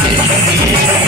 Yeah.